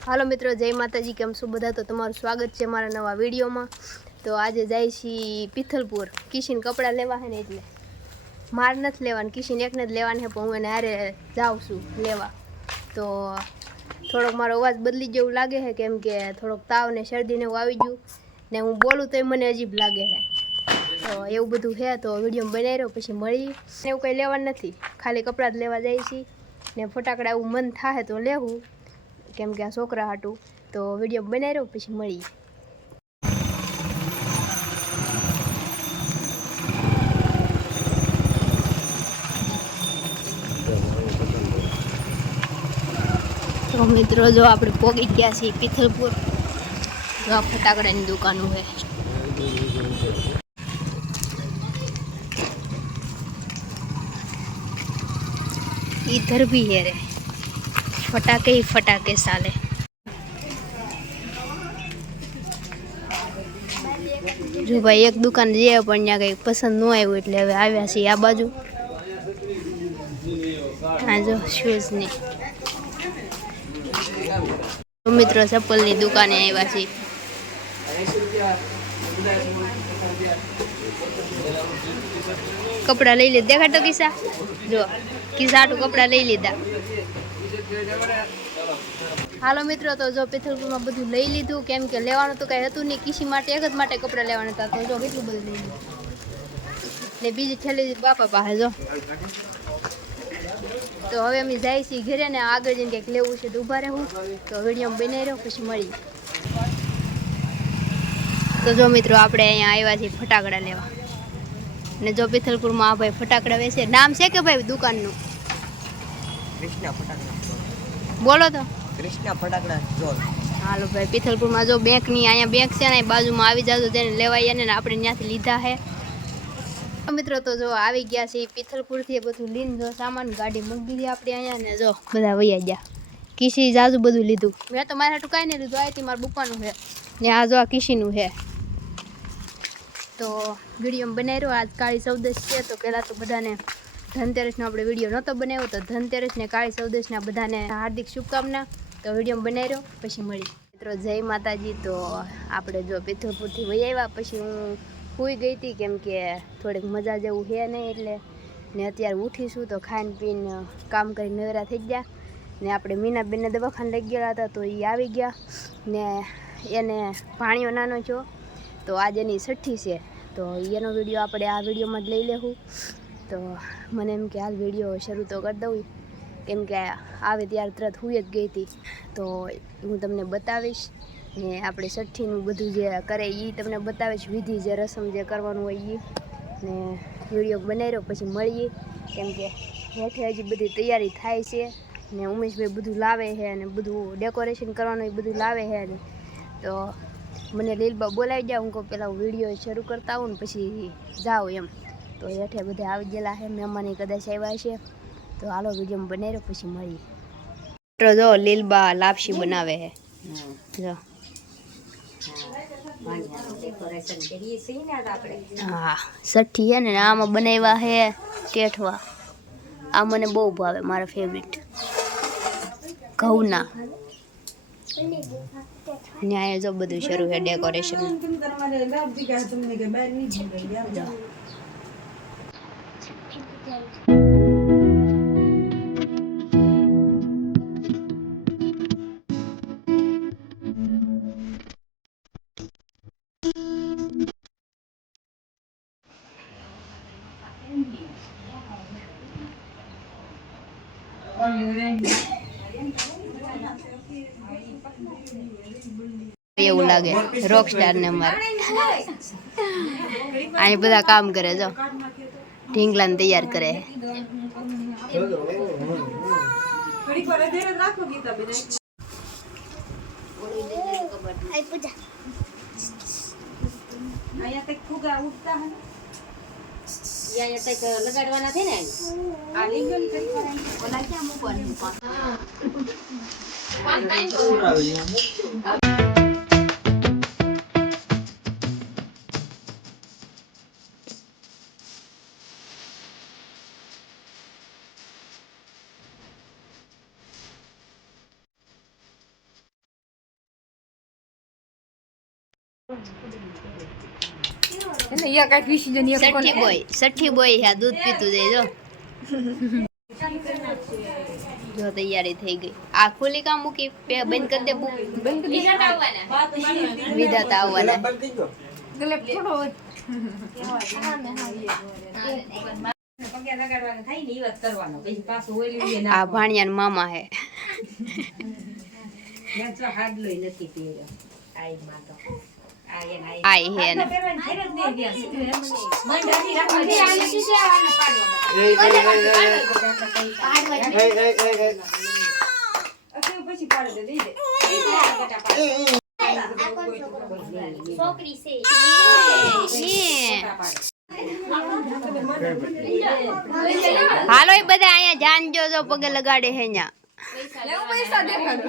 હાલો મિત્રો, જય માતાજી, કેમ છો બધા? તો તમારું સ્વાગત છે મારા નવા વિડીયોમાં. તો આજે જાય છીએ પિથલપુર. કિશિન કપડાં લેવા હે ને એટલે. માર નથી લેવાનું, કિશિન એકને જ લેવાને પણ હું એને હારે જાઉં છું લેવા. તો થોડોક મારો અવાજ બદલી જેવું લાગે છે, કેમ કે થોડોક તાવ ને શરદીને એવું આવી ગયું. ને હું બોલું તોય મને અજીબ લાગે છે. તો એવું બધું છે, તો વીડિયો બનાવી રહ્યો, પછી મળી. એવું કંઈ લેવાનું નથી. ખાલી કપડાં જ લેવા જાય છીએ ને ફટાકડા એવું મન થાય તો લેવું. કેમ કે આ છોકરા હાટું, તો વીડિયો બનાવી રહ્યો પછી મળી. તો મિત્રો, જો આપણે પોગી ગયા છીએ પિથલપુર, જો આ ફટાકડાની દુકાનો છે ઈ ધરબી હેરે फटाके ही फटाके साले જો ભાઈ એક દુકાન જઈએ પણ ત્યાં કંઈ પસંદ ન આવ્યું એટલે હવે આવ્યા છીએ આ બાજુ હા જો શૂઝની તો મિત્રો ચપ્પલની દુકાને આવ્યા છીએ કપડાં લઈ લીધા દેખાડતો કિસ્સા જો કિસ્સા હાટું કપડાં લઈ લીધા હાલો મિત્રો, તો જો પિથલપુરમાં બધું લઈ લીધું, કેમ કે લેવાનું તો કાંઈ હતું નહીં. કિસી માટે એક જ માટે કપડાં લેવાના હતા. તો જો કેટલું બધું લઈ લીધું. ને બીજી થેલી બાપા પાસે, જો. તો હવે અમે જાય છીએ ઘરે ને આગળ જઈને કંઈક લેવું છે તો ઊભા રહેવું તો વીડિયો બનાવી રહ્યો પછી મળી તો જો મિત્રો, આપણે અહીંયા આવ્યા છીએ ફટાકડા લેવા. ને જો પિથલપુરમાં આ ભાઈ ફટાકડા વેચે. નામ છે કે ભાઈ દુકાનનું? કૃષ્ણ ફટાકડા. બોલો તો. કૃષ્ણ ફટાકડા જોર. હાલો ભાઈ પિથલપુરમાં જો બેંકની અહીંયા બેંક છે ને બાજુમાં આવી જાજો તેને લેવાય ને આપણે ત્યાંથી લીધા છે મિત્રો તો જો આવી ગયા છે પિથલપુરથી બધું લીન જો સામાન ગાડી મૂકી દીધી આપણે અહીંયા ને જો બધા વૈયા ગયા. કિસી જાજુ બધું લીધું. મેં તો મારા હાટું કાંઈ નહીં લીધું આ મારા બુપાનું છે. ને આ જો આ કિસીનું છે. તો વીડિયો બનાવ્યો આજ કાળી ચૌદશ છે તો પહેલાં તો બધાને ધનતેરસનો આપણે વીડિયો નહોતો બનાવ્યો તો ધનતેરસને, કાળી સૌદેશના બધાને હાર્દિક શુભકામના. તો વીડિયો બનાવ્યો, પછી મળી મિત્રો, જય માતાજી. તો આપણે જો પિથલપુરથી વહી આવ્યા, પછી હું સૂઈ ગઈ હતી કેમ કે થોડીક મજા જેવું છે નહીં એટલે ને અત્યારે ઉઠીશું તો ખાઈને પીને કામ કરી નવરા થઈ ગયા. ને આપણે મીનાબેનને દવાખાને લઈ ગયા હતા તો એ આવી ગયા. ને એને પાણીઓ નાનો છો તો આજે એની છઠ્ઠી છે. તો એનો વીડિયો આપણે આ વિડીયોમાં જ લઈ લેવું તો મને એમ કે હાલ વીડિયો શરૂ તો કરી દઉં કેમ કે આવે ત્યારે તરત હું જ ગઈ હતી. તો હું તમને બતાવીશ ને આપણે છઠ્ઠીનું બધું જે કરે એ તમને બતાવીશ. વિધિ જે રસમ જે કરવાનું હોય એ ને વીડિયો બનાવી રહ્યો પછી મળીએ. કેમ કે હેઠે હજી બધી તૈયારી થાય છે. ને ઉમેશભાઈ બધું લાવે છે અને બધું ડેકોરેશન કરવાનું એ બધું લાવે છે ને તો મને લીલબા બોલાવી જાય હું કહું પહેલાં વીડિયો શરૂ કરતા આવું ને પછી જાઉં એમ. તો હેઠે બધા આવી ગયેલા છે, મહેમાની કદાચ આવ્યા છે. તો હાલો વીડિયો બને પછી મિત્રો જો, લીલબા લાપસી બનાવે છે. જો. હા, સઠ્ઠી છે ને, આમાં બનાવ્યા છે ટેઠવા. આ મને બહુ ભાવે, મારા ફેવરિટ ઘઉંના. ન્યાય જો બધું શરૂ છે ડેકોરેશન એવું લાગે. રોક સ્ટાર ને અમારે. અહીં બધા કામ કરે, જો. ઢીંગલાને તૈયાર કરે. લગાડવાના છે ને? યા કાંઈક વિસી જન એક કોણ સઠ્ઠી બોય સઠ્ઠી બોય હે દૂધ પીતું જઈ જો જો તૈયારી થઈ ગઈ. આ ખુલી કામ મૂકી બંધ કરી દે બુક. વિધાતા આવવાના. ગલે આવવાના આ ભાણિયા મામા હે. આઈ હે ને યે. હાલો એ બધા અહીંયા જાન જો પગે લગાડે હે ન્યા. પૈસા દેખાડો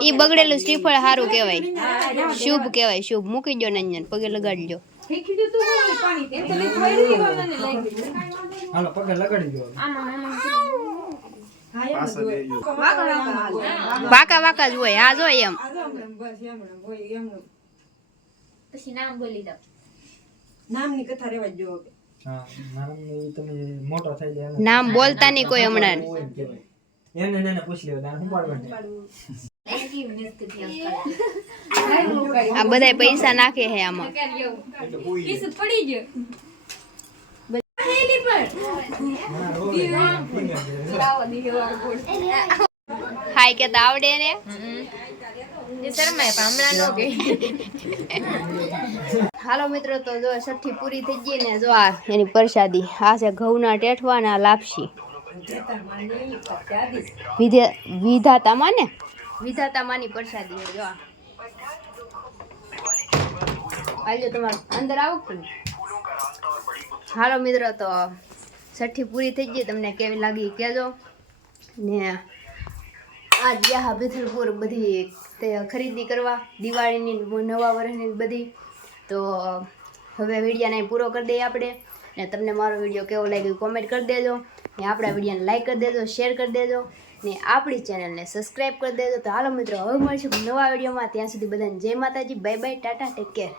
ઈ બગડેલું શ્રીફળ સારું કહેવાય. શુભ કહેવાય શુભ. મૂકી દો નંજન પગે લગાડજો હાલો પગે લગાડી દો વાકા વાકા જ હોય હા જો એમ. પછી નામ બોલી દો નામની કથા રેવા જ એને નામ બોલતા નહીં કોઈ હમણાં. એને એને પૂછી લેવું તારે શું પાડવાનું આ બધા પૈસા નાખે હે આમાં. પડી ગયો. હાય કે તો આવડે ને? હાલો મિત્રો, તો જો છઠ્ઠી પૂરી થઈ ગઈ ને જો એની પ્રસાદી. આ છે ઘઉંના ટેઠવા લાપસી. વિધાતા વિધાતામાં ને? વિધાતામાંની પ્રસાદી જો આ. તમારું અંદર આવું હાલો મિત્રો, તો છઠ્ઠી પૂરી થઈ ગઈ. તમને કેવી લાગી કહેજો. ને આ ગયા વિથલપુર બધી ખરીદી કરવા, દિવાળીની નવા વર્ષની બધી. તો હવે વિડીયાને પૂરો કરી દઈએ આપણે. ને તમને મારો વીડિયો કેવો લાગ્યો કોમેન્ટ કરી દેજો. ને આપણા વિડીયોને લાઇક કરી દેજો શેર કરી દેજો. ને આપણી ચેનલને સબસ્ક્રાઈબ કરી દેજો. તો હાલો મિત્રો, હવે મળીશું નવા વિડીયોમાં. ત્યાં સુધી બધાને જય માતાજી bye bye tata take care